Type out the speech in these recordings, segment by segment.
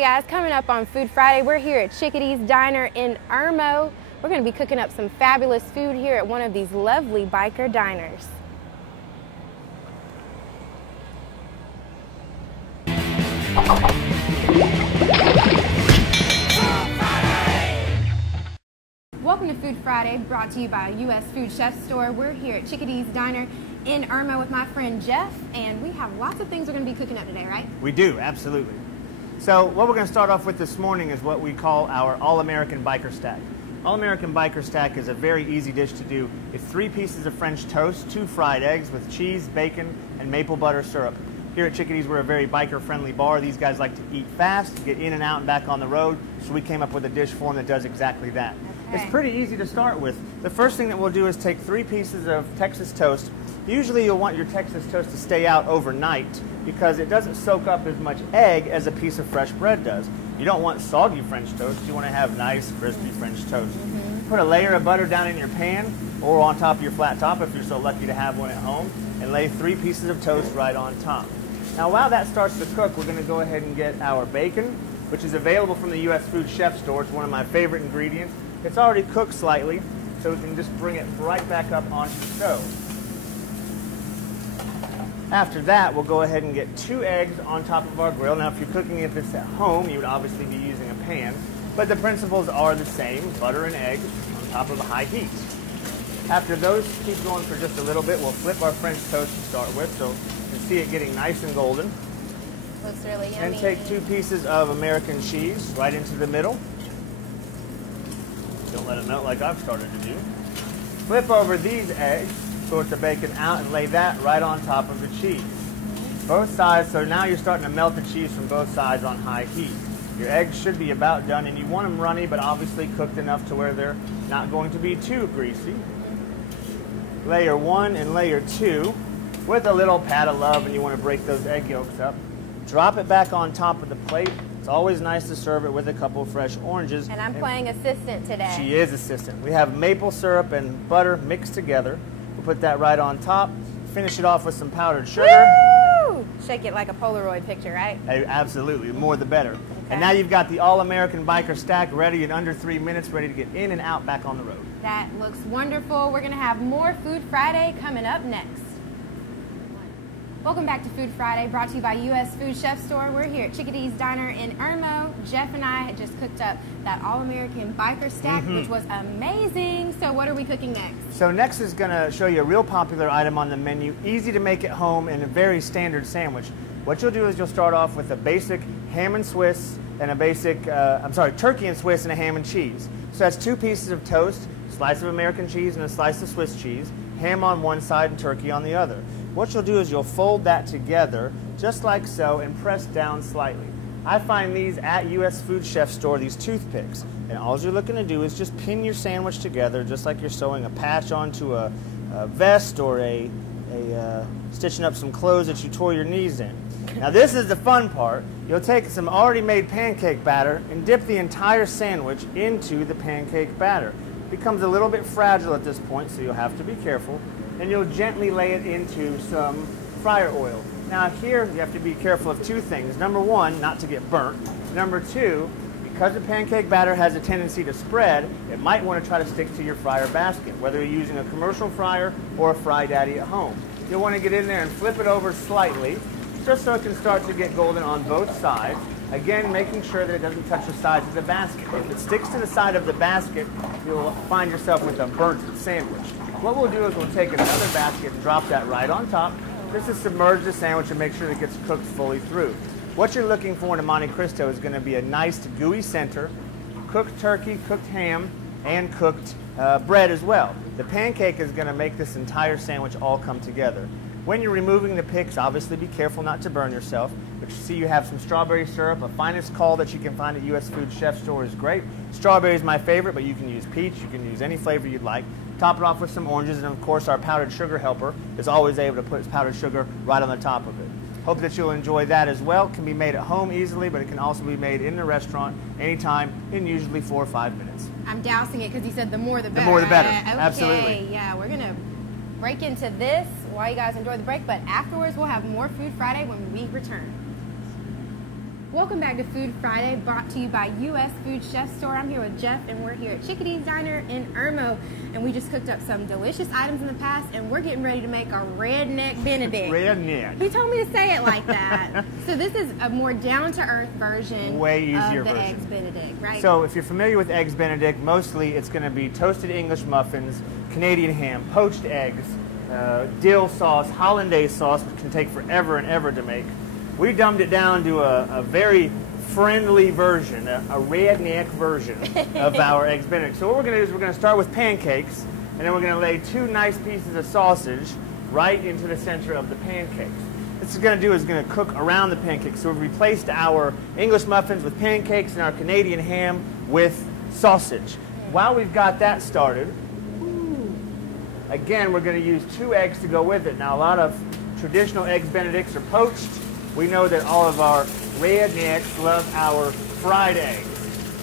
Hey guys, coming up on Food Friday, we're here at Chickadees Diner in Irmo. We're going to be cooking up some fabulous food here at one of these lovely biker diners. Welcome to Food Friday, brought to you by U.S. Food Chef Store. We're here at Chickadees Diner in Irmo with my friend Jeff, and we have lots of things we're going to be cooking up today, right? We do, absolutely. So what we're going to start off with this morning is what we call our All-American Biker Stack. All-American Biker Stack is a very easy dish to do. It's 3 pieces of French toast, 2 fried eggs with cheese, bacon, and maple butter syrup. Here at Chickadees, we're a very biker-friendly bar. These guys like to eat fast, get in and out and back on the road, so we came up with a dish for them that does exactly that. Okay. It's pretty easy to start with. The first thing that we'll do is take 3 pieces of Texas toast. Usually you'll want your Texas toast to stay out overnight because it doesn't soak up as much egg as a piece of fresh bread does. You don't want soggy French toast. You want to have nice, crispy French toast. Put a layer of butter down in your pan or on top of your flat top if you're so lucky to have one at home, and lay 3 pieces of toast right on top. Now while that starts to cook, we're going to go ahead and get our bacon, which is available from the U.S. Food Chef Store. It's one of my favorite ingredients. It's already cooked slightly, so we can just bring it right back up onto the stove. After that, we'll go ahead and get 2 eggs on top of our grill. Now, if you're cooking this at home, you would obviously be using a pan, but the principles are the same: butter and egg on top of a high heat. After those keep going for just a little bit, we'll flip our French toast to start with, so you can see it getting nice and golden. Looks really yummy. And take 2 pieces of American cheese right into the middle. Don't let it melt like I've started to do. Flip over these eggs, sort the bacon out, and lay that right on top of the cheese. Both sides, so now you're starting to melt the cheese from both sides on high heat. Your eggs should be about done, and you want them runny, but obviously cooked enough to where they're not going to be too greasy. Layer 1 and layer 2 with a little pat of love, and you want to break those egg yolks up. Drop it back on top of the plate. It's always nice to serve it with a couple of fresh oranges. And I'm playing assistant today. She is assistant. We have maple syrup and butter mixed together. We'll put that right on top. Finish it off with some powdered sugar. Woo! Shake it like a Polaroid picture, right? Hey, absolutely. The more the better. Okay. And now you've got the All-American Biker Stack ready in under 3 minutes, ready to get in and out back on the road. That looks wonderful. We're going to have more Food Friday coming up next. Welcome back to Food Friday, brought to you by U.S. Food Chef Store. We're here at Chickadees Diner in Irmo. Jeff and I had just cooked up that All-American Biker Stack, which was amazing. So what are we cooking next? So next is going to show you a real popular item on the menu, easy to make at home, and a very standard sandwich. What you'll do is you'll start off with a basic ham and Swiss and a basic, turkey and Swiss and a ham and cheese. So that's 2 pieces of toast, a slice of American cheese and a slice of Swiss cheese, ham on one side and turkey on the other. What you'll do is you'll fold that together just like so and press down slightly. I find these at U.S. Food Chef Store, these toothpicks, and all you're looking to do is just pin your sandwich together just like you're sewing a patch onto a vest or stitching up some clothes that you tore your knees in. Now this is the fun part. You'll take some already made pancake batter and dip the entire sandwich into the pancake batter. It becomes a little bit fragile at this point, so you'll have to be careful. And you'll gently lay it into some fryer oil. Now here you have to be careful of 2 things. Number 1, not to get burnt. Number 2, because the pancake batter has a tendency to spread, it might want to try to stick to your fryer basket, whether you're using a commercial fryer or a Fry Daddy at home. You'll want to get in there and flip it over slightly, just so it can start to get golden on both sides. Again, making sure that it doesn't touch the sides of the basket. If it sticks to the side of the basket, you'll find yourself with a burnt sandwich. What we'll do is we'll take another basket, drop that right on top, just to submerge the sandwich and make sure it gets cooked fully through. What you're looking for in a Monte Cristo is going to be a nice gooey center, cooked turkey, cooked ham, and cooked bread as well. The pancake is going to make this entire sandwich all come together. When you're removing the picks, obviously be careful not to burn yourself. But you see you have some strawberry syrup. A finest call that you can find at U.S. Food Chef Store is great. Strawberry is my favorite, but you can use peach. You can use any flavor you'd like. Top it off with some oranges, and of course our powdered sugar helper is always able to put its powdered sugar right on the top of it. Hope that you'll enjoy that as well. It can be made at home easily, but it can also be made in the restaurant anytime in usually 4 or 5 minutes. I'm dousing it because he said the more the better. The more the better, okay, absolutely. Yeah, we're going to break into this while you guys enjoy the break, but afterwards we'll have more Food Friday when we return. Welcome back to Food Friday, brought to you by U.S. Food Chef Store. I'm here with Jeff, and we're here at Chickadees Diner in Irmo. And we just cooked up some delicious items in the past, and we're getting ready to make a Redneck Benedict. Redneck. He told me to say it like that. So this is a more down-to-earth version Way easier of the version. Eggs Benedict, right? So if you're familiar with Eggs Benedict, mostly it's going to be toasted English muffins, Canadian ham, poached eggs, dill sauce, hollandaise sauce, which can take forever and ever to make. We dumbed it down to a very friendly version, a redneck version of our Eggs Benedict. So what we're going to do is we're going to start with pancakes, and then we're going to lay 2 nice pieces of sausage right into the center of the pancakes. What it's going to do is going to cook around the pancakes. So we've replaced our English muffins with pancakes and our Canadian ham with sausage. While we've got that started, again, we're going to use 2 eggs to go with it. Now, a lot of traditional Eggs Benedicts are poached. We know that all of our rednecks love our fried eggs.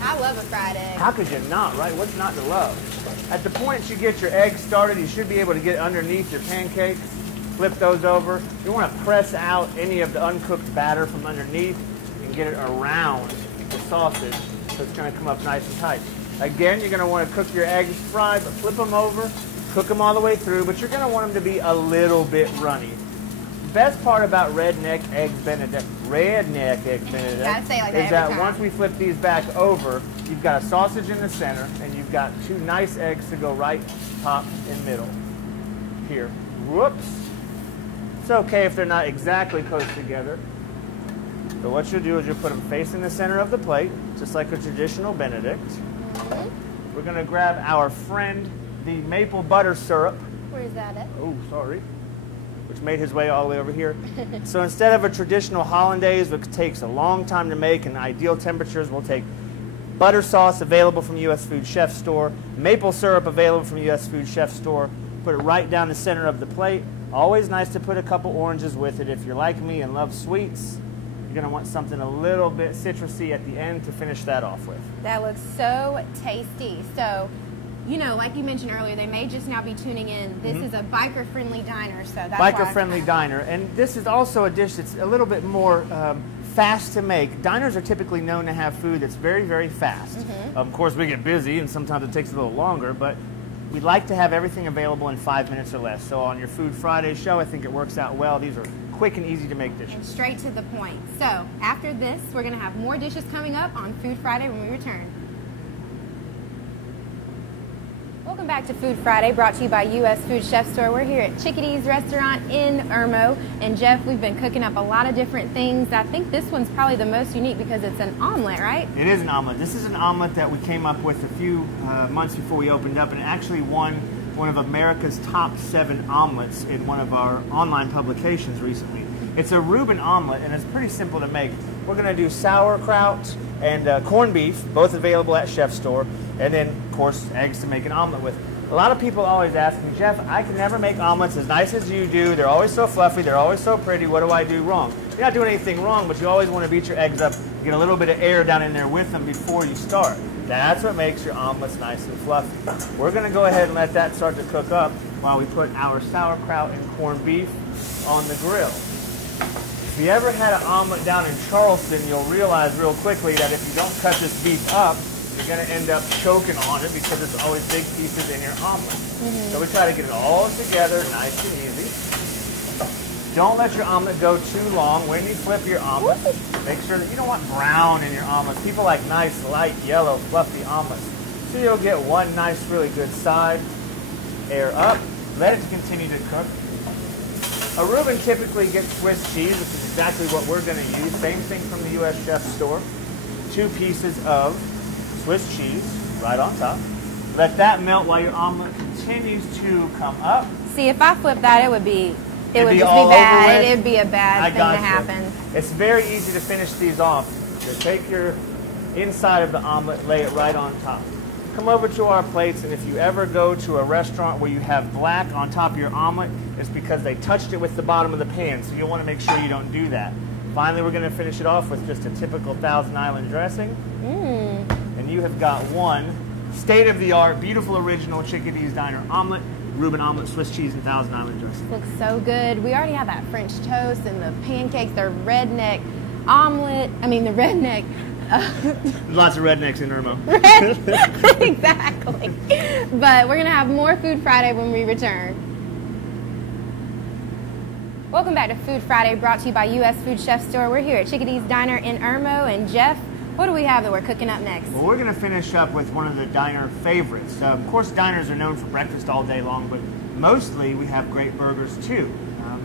I love a fried egg. How could you not, right? What's not to love? At the point you get your eggs started, you should be able to get underneath your pancakes. Flip those over. You want to press out any of the uncooked batter from underneath and get it around the sausage so it's going to come up nice and tight. Again, you're going to want to cook your eggs fried, but flip them over, cook them all the way through, but you're going to want them to be a little bit runny. Best part about Redneck Eggs Benedict, Gotta say it like is that that every time. once we flip these back over, you've got a sausage in the center, and you've got 2 nice eggs to go right, top, and middle. Here. Whoops. It's okay if they're not exactly close together. But what you'll do is you'll put them facing the center of the plate, just like a traditional Benedict. We're going to grab our friend, the maple butter syrup. Where's that at? Oh, sorry. Which made his way all the way over here. So instead of a traditional hollandaise, which takes a long time to make and ideal temperatures, we'll take butter sauce available from U.S. Food Chef Store, maple syrup available from U.S. Food Chef Store, put it right down the center of the plate. Always nice to put a couple oranges with it. If you're like me and love sweets, you're going to want something a little bit citrusy at the end to finish that off with. That looks so tasty. So, you know, like you mentioned earlier, they may just now be tuning in. This is a biker-friendly diner, so that's Biker-friendly diner, and this is also a dish that's a little bit more fast to make. Diners are typically known to have food that's very, very fast. Of course, we get busy, and sometimes it takes a little longer, but we like to have everything available in 5 minutes or less. So on your Food Friday show, I think it works out well. These are quick and easy to make dishes. And straight to the point. So after this, we're going to have more dishes coming up on Food Friday when we return. Welcome back to Food Friday, brought to you by U.S. Food Chef Store. We're here at Chickadees Restaurant in Irmo. And Jeff, we've been cooking up a lot of different things. I think this one's probably the most unique because it's an omelet, right? It is an omelet. This is an omelet that we came up with a few months before we opened up, and it actually won one of America's top 7 omelets in one of our online publications recently. It's a Reuben Omelette, and it's pretty simple to make. We're going to do sauerkraut and corned beef, both available at Chef Store, and then, of course, eggs to make an omelet with. A lot of people always ask me, Jeff, I can never make omelets as nice as you do. They're always so fluffy. They're always so pretty. What do I do wrong? You're not doing anything wrong, but you always want to beat your eggs up, get a little bit of air down in there with them before you start. That's what makes your omelets nice and fluffy. We're going to go ahead and let that start to cook up while we put our sauerkraut and corned beef on the grill. If you ever had an omelet down in Charleston, you'll realize real quickly that if you don't cut this beef up, you're going to end up choking on it because there's always big pieces in your omelet. So we try to get it all together nice and easy. Don't let your omelet go too long. When you flip your omelet, make sure that you don't want brown in your omelets. People like nice, light, yellow, fluffy omelets. So you'll get one nice, really good side. Air up. Let it continue to cook. A Reuben typically gets Swiss cheese, which is exactly what we're going to use. Same thing from the U.S. Chef Store. 2 pieces of Swiss cheese right on top. Let that melt while your omelet continues to come up. See, if I flip that, it would just be all bad. over with. It'd be a bad thing to happen. It's very easy to finish these off. So take your inside of the omelet, lay it right on top. Come over to our plates, and if you ever go to a restaurant where you have black on top of your omelet, it's because they touched it with the bottom of the pan, so you'll want to make sure you don't do that. Finally, we're going to finish it off with just a typical Thousand Island dressing. And you have got one state-of-the-art, beautiful original Chickadees Diner omelet, Reuben Omelette, Swiss cheese, and Thousand Island dressing. Looks so good. We already have that French toast and the pancakes. They're redneck omelet. I mean, the redneck. Lots of rednecks in Irmo. Exactly. But we're going to have more Food Friday when we return. Welcome back to Food Friday, brought to you by U.S. Food Chef Store. We're here at Chickadees Diner in Irmo. And Jeff, what do we have that we're cooking up next? Well, we're going to finish up with one of the diner favorites. Of course, diners are known for breakfast all day long, but mostly we have great burgers too.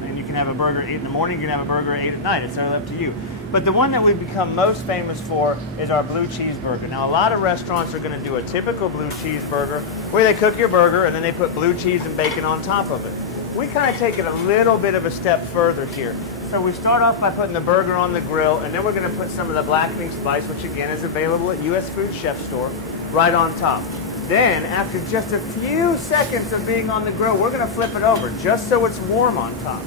And you can have a burger at 8 in the morning, you can have a burger at 8 at night. It's totally up to you. But the one that we've become most famous for is our blue cheeseburger. Now, a lot of restaurants are going to do a typical blue cheeseburger where they cook your burger and then they put blue cheese and bacon on top of it. We kind of take it a little bit of a step further here. So we start off by putting the burger on the grill, and then we're going to put some of the blackening spice, which again is available at U.S. Food Chef Store, right on top. Then, after just a few seconds of being on the grill, we're going to flip it over just so it's warm on top.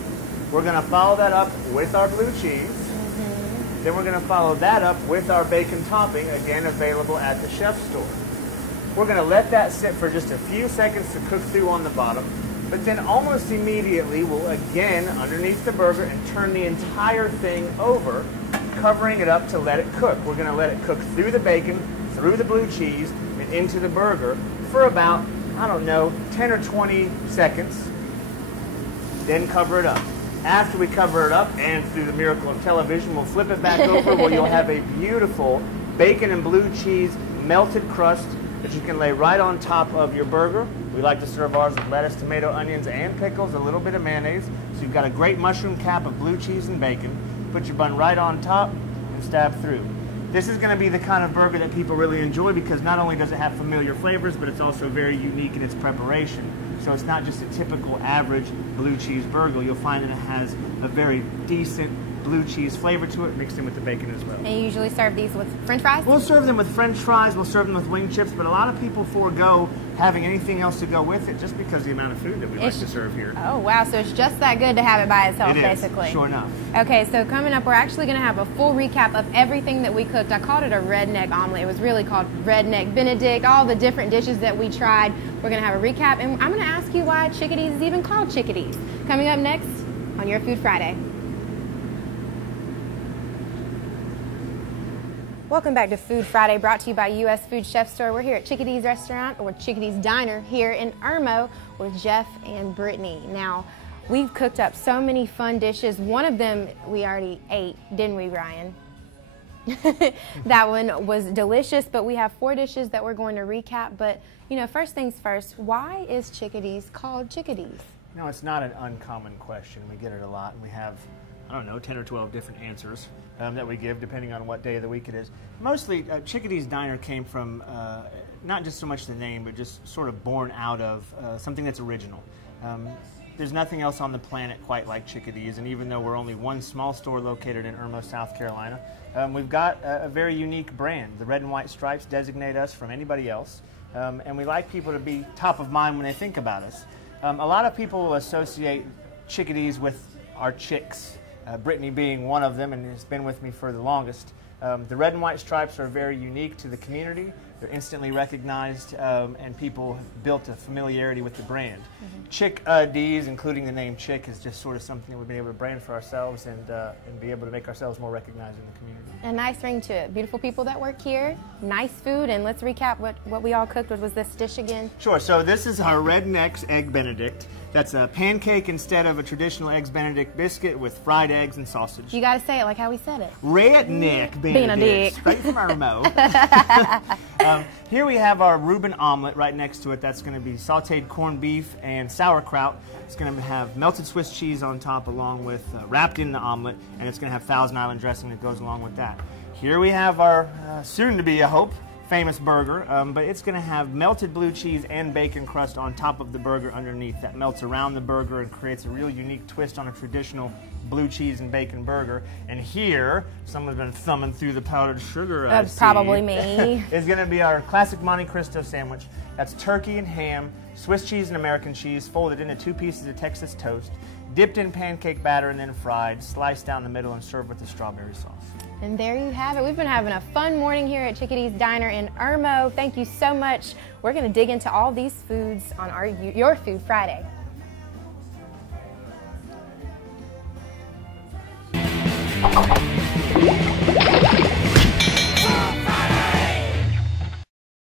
We're going to follow that up with our blue cheese. Then we're going to follow that up with our bacon topping, again available at the chef store. We're going to let that sit for just a few seconds to cook through on the bottom, but then almost immediately we'll again underneath the burger and turn the entire thing over, covering it up to let it cook. We're going to let it cook through the bacon, through the blue cheese, and into the burger for about, I don't know, 10 or 20 seconds. Then cover it up. After we cover it up, and through the miracle of television, we'll flip it back over where you'll have a beautiful bacon and blue cheese melted crust that you can lay right on top of your burger. We like to serve ours with lettuce, tomato, onions, and pickles, a little bit of mayonnaise. So you've got a great mushroom cap of blue cheese and bacon. Put your bun right on top and stab through. This is going to be the kind of burger that people really enjoy because not only does it have familiar flavors, but it's also very unique in its preparation. So it's not just a typical average blue cheese burger. You'll find that it has a very decent blue cheese flavor to it mixed in with the bacon as well. And you usually serve these with French fries? We'll serve them with French fries, we'll serve them with wing chips, but a lot of people forego having anything else to go with it just because of the amount of food that we like to serve here. Oh, wow. So it's just that good to have it by itself, basically. Sure enough. Okay, so coming up, we're actually going to have a full recap of everything that we cooked. I called it a redneck omelet. It was really called Redneck Benedict, all the different dishes that we tried. We're going to have a recap, and I'm going to ask you why Chickadees is even called Chickadees. Coming up next on Your Food Friday. Welcome back to Food Friday, brought to you by U.S. Food Chef Store. We're here at Chickadees Restaurant, or Chickadees Diner, here in Irmo with Jeff and Brittany. Now, we've cooked up so many fun dishes. One of them we already ate, didn't we, Ryan? That one was delicious, but we have 4 dishes that we're going to recap. But, you know, first things first, why is Chickadees called Chickadees? No, it's not an uncommon question. We get it a lot, and we have, I don't know, 10 or 12 different answers that we give depending on what day of the week it is. Mostly, Chickadees Diner came from not just so much the name, but just sort of born out of something that's original. There's nothing else on the planet quite like Chickadees, and even though we're only one small store located in Irmo, South Carolina, we've got a very unique brand. The red and white stripes designate us from anybody else, and we like people to be top of mind when they think about us. A lot of people will associate Chickadees with our chicks, Brittany being one of them, and has been with me for the longest. The red and white stripes are very unique to the community. They're instantly recognized, and people have built a familiarity with the brand. Chickadees, including the name Chick, is just sort of something that we've been able to brand for ourselves and be able to make ourselves more recognized in the community. A nice ring to it. Beautiful people that work here, nice food, and let's recap what we all cooked. What was this dish again? Sure, so this is our Redneck's Egg Benedict. That's a pancake instead of a traditional Eggs Benedict biscuit with fried eggs and sausage. You got to say it like how we said it. Redneck Benedict. Straight from Irmo. Here we have our Reuben Omelette right next to it. That's going to be sauteed corned beef and sauerkraut. It's going to have melted Swiss cheese on top along with wrapped in the omelet, and it's going to have Thousand Island dressing that goes along with that. Here we have our soon-to-be, I hope, famous burger, but it's going to have melted blue cheese and bacon crust on top of the burger underneath. That melts around the burger and creates a real unique twist on a traditional blue cheese and bacon burger. And here, someone's been thumbing through the powdered sugar. That's probably me. It's going to be our classic Monte Cristo sandwich. That's turkey and ham, Swiss cheese and American cheese, folded into 2 pieces of Texas toast, dipped in pancake batter and then fried, sliced down the middle and served with the strawberry sauce. And there you have it. We've been having a fun morning here at Chickadees Diner in Irmo. Thank you so much. We're going to dig into all these foods on Your Food Friday.